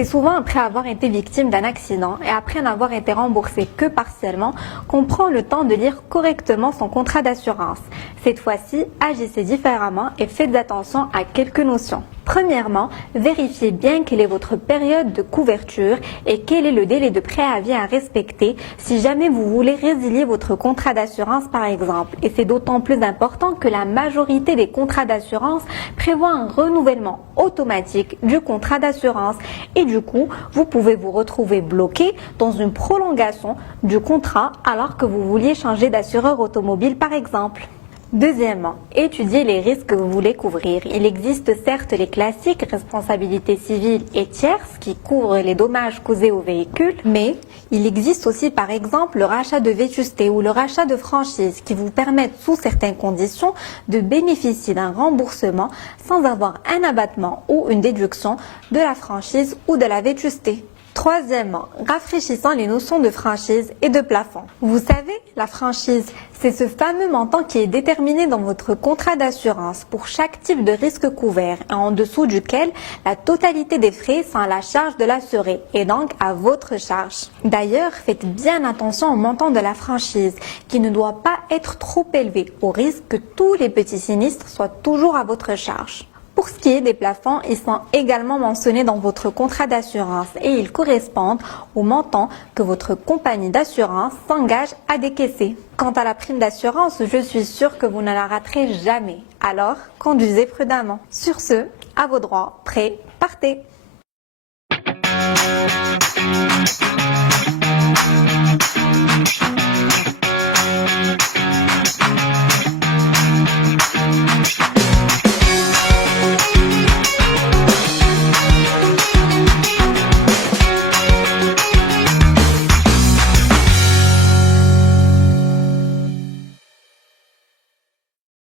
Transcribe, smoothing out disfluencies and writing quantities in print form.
C'est souvent après avoir été victime d'un accident et après n'avoir été remboursé que partiellement qu'on prend le temps de lire correctement son contrat d'assurance. Cette fois-ci, agissez différemment et faites attention à quelques notions. Premièrement, vérifiez bien quelle est votre période de couverture et quel est le délai de préavis à respecter si jamais vous voulez résilier votre contrat d'assurance par exemple. Et c'est d'autant plus important que la majorité des contrats d'assurance prévoient un renouvellement automatique du contrat d'assurance et du coup, vous pouvez vous retrouver bloqué dans une prolongation du contrat alors que vous vouliez changer d'assureur automobile par exemple. Deuxièmement, étudiez les risques que vous voulez couvrir. Il existe certes les classiques responsabilité civile et tierce qui couvrent les dommages causés au véhicule, mais il existe aussi par exemple le rachat de vétusté ou le rachat de franchise qui vous permettent sous certaines conditions de bénéficier d'un remboursement sans avoir un abattement ou une déduction de la franchise ou de la vétusté. Troisièmement, rafraîchissant les notions de franchise et de plafond. Vous savez, la franchise, c'est ce fameux montant qui est déterminé dans votre contrat d'assurance pour chaque type de risque couvert et en dessous duquel la totalité des frais sont à la charge de l'assuré et donc à votre charge. D'ailleurs, faites bien attention au montant de la franchise qui ne doit pas être trop élevé au risque que tous les petits sinistres soient toujours à votre charge. Pour ce qui est des plafonds, ils sont également mentionnés dans votre contrat d'assurance et ils correspondent au montant que votre compagnie d'assurance s'engage à décaisser. Quant à la prime d'assurance, je suis sûre que vous ne la raterez jamais. Alors, conduisez prudemment. Sur ce, à vos droits, prêts, partez!